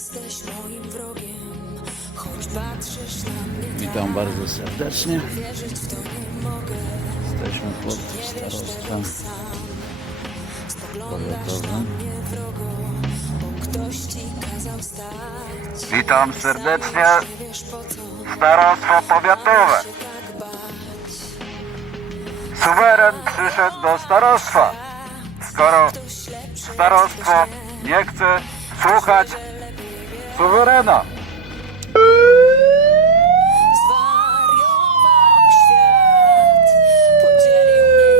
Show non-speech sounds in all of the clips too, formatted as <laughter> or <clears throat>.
jesteś moim wrogiem, choć patrzysz na mnie. Witam tak, bardzo serdecznie. Wierzyć w to nie mogę. Jesteśmy chłopcy starosta. Spoglądasz na mnie wrogo, bo ktoś ci kazał stać. Witam serdecznie. Starostwo powiatowe. Tak Suweren przyszedł do starostwa. Skoro starostwo nie chce słuchać Suwerena! Zwariował świat, podzielił mnie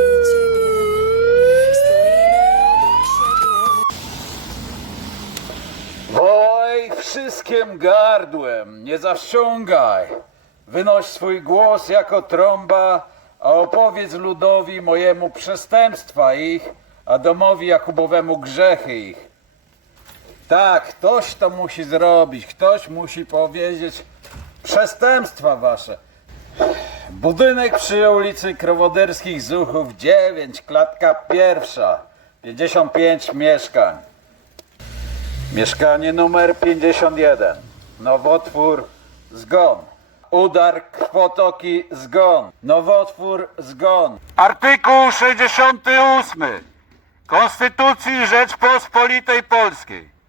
i wszystkim gardłem, nie zasiągaj. Wynoś swój głos jako trąba, a opowiedz ludowi mojemu przestępstwa ich, a domowi Jakubowemu grzechy ich. Tak, ktoś to musi zrobić, ktoś musi powiedzieć przestępstwa wasze. Budynek przy ulicy Krowoderskich Zuchów 9, klatka pierwsza, 55 mieszkań. Mieszkanie numer 51, nowotwór, zgon. Udar krwotoki, zgon. Nowotwór, zgon. Artykuł 68 Konstytucji Rzeczpospolitej Polskiej.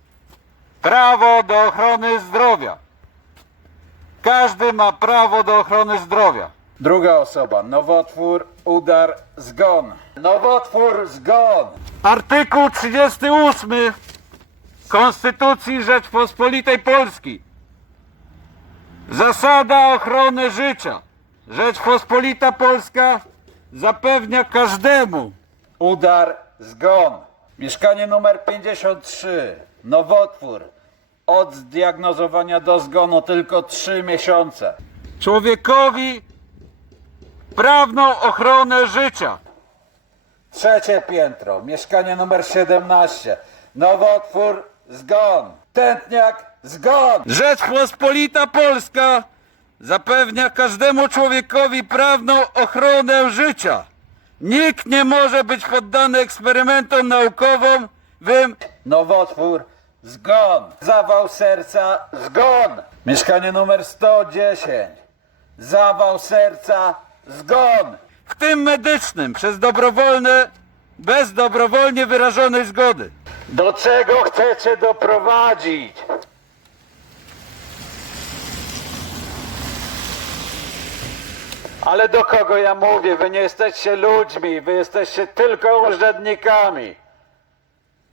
Prawo do ochrony zdrowia. Każdy ma prawo do ochrony zdrowia. Druga osoba. Nowotwór, udar, zgon. Nowotwór, zgon. Artykuł 38 Konstytucji Rzeczpospolitej Polskiej. Zasada ochrony życia. Rzeczpospolita Polska zapewnia każdemu udar, zgon. Mieszkanie numer 53 nowotwór od zdiagnozowania do zgonu tylko 3 miesiące. Człowiekowi prawną ochronę życia. Trzecie piętro, mieszkanie numer 17. Nowotwór, zgon. Tętniak, zgon. Rzeczpospolita Polska zapewnia każdemu człowiekowi prawną ochronę życia. Nikt nie może być poddany eksperymentom naukowym. Nowotwór, Zgon! Zawał serca, zgon! Mieszkanie numer 110. Zawał serca, zgon! W tym medycznym, przez dobrowolne, bez dobrowolnie wyrażonej zgody. Do czego chcecie doprowadzić? Ale do kogo ja mówię? Wy nie jesteście ludźmi, wy jesteście tylko urzędnikami.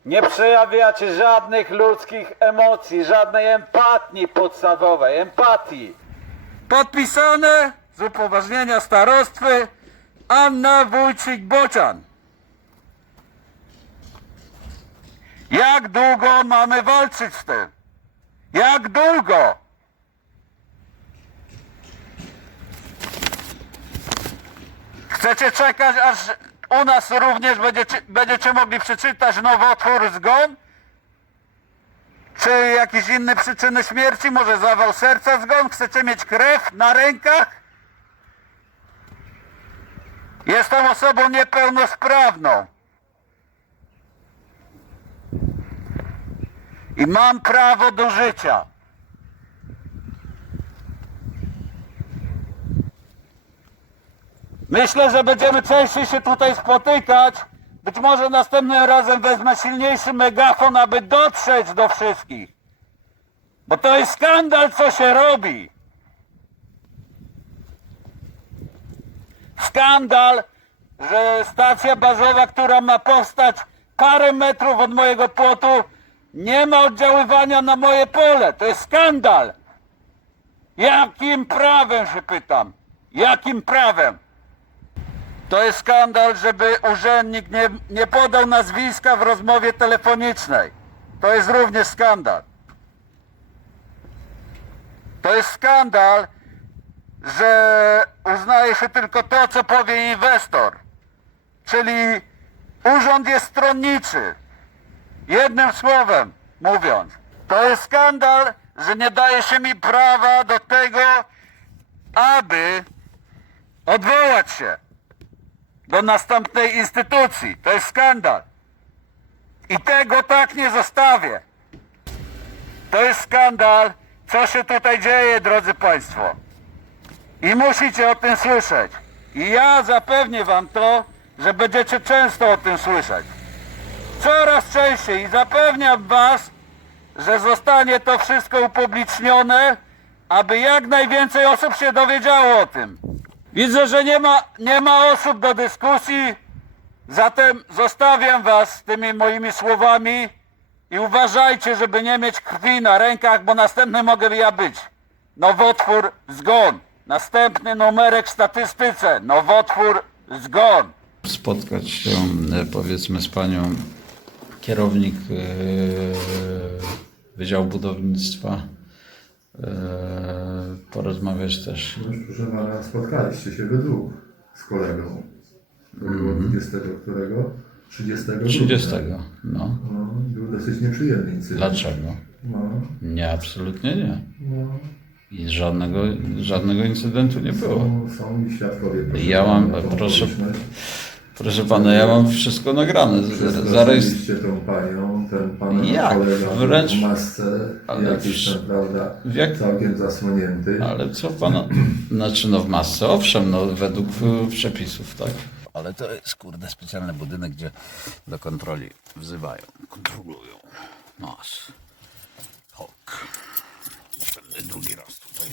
Nie przejawiacie żadnych ludzkich emocji, żadnej empatii podstawowej, empatii. Podpisane z upoważnienia starostwy Anna Wójcik-Bocian. Jak długo mamy walczyć z tym? Jak długo? Chcecie czekać, aż u nas również będziecie, będziecie mogli przeczytać nowotwór, zgon, czy jakieś inne przyczyny śmierci, może zawał serca, zgon. Chcecie mieć krew na rękach? Jestem osobą niepełnosprawną. I mam prawo do życia. Myślę, że będziemy częściej się tutaj spotykać. Być może następnym razem wezmę silniejszy megafon, aby dotrzeć do wszystkich. Bo to jest skandal, co się robi. Skandal, że stacja bazowa, która ma powstać parę metrów od mojego płotu, nie ma oddziaływania na moje pole. To jest skandal. Jakim prawem się pytam? Jakim prawem? To jest skandal, żeby urzędnik nie, nie podał nazwiska w rozmowie telefonicznej. To jest również skandal. To jest skandal, że uznaje się tylko to, co powie inwestor. Czyli urząd jest stronniczy. Jednym słowem mówiąc, to jest skandal, że nie daje się mi prawa do tego, aby odwołać się do następnej instytucji. To jest skandal. I tego tak nie zostawię. To jest skandal, co się tutaj dzieje, drodzy Państwo. I musicie o tym słyszeć. I ja zapewnię Wam to, że będziecie często o tym słyszeć. Coraz częściej i zapewniam Was, że zostanie to wszystko upublicznione, aby jak najwięcej osób się dowiedziało o tym. Widzę, że nie ma, nie ma osób do dyskusji, zatem zostawiam Was z tymi moimi słowami i uważajcie, żeby nie mieć krwi na rękach, bo następny mogę ja być. Nowotwór, zgon. Następny numerek w statystyce. Nowotwór, zgon. spotkać się e, powiedzmy z panią kierownik e, Wydziału Budownictwa, e, porozmawiać też. No, proszę pana, spotkaliście się we dwóch z kolegą. To było 20 którego? 30. 30. grudnia. No. No, był dosyć nieprzyjemny incydent. Dlaczego? No, Nie, absolutnie nie. no. I żadnego, żadnego incydentu nie było. Są, są świadkowie. Ja mam- proszę-. Proszę pana, ja mam wszystko nagrane. Z- Zarejestrowałem. Przestraszyliście tą panią, ten pana Jak? kolega Wręcz- w masce, Ale jakiś prawda, w jak- całkiem zasłonięty. Ale co pana? <clears throat> Znaczy no w masce, owszem, no według e, przepisów, tak? Ale to jest kurde specjalny budynek, gdzie do kontroli wzywają, kontrolują nas. Hok. Będę drugi raz tutaj.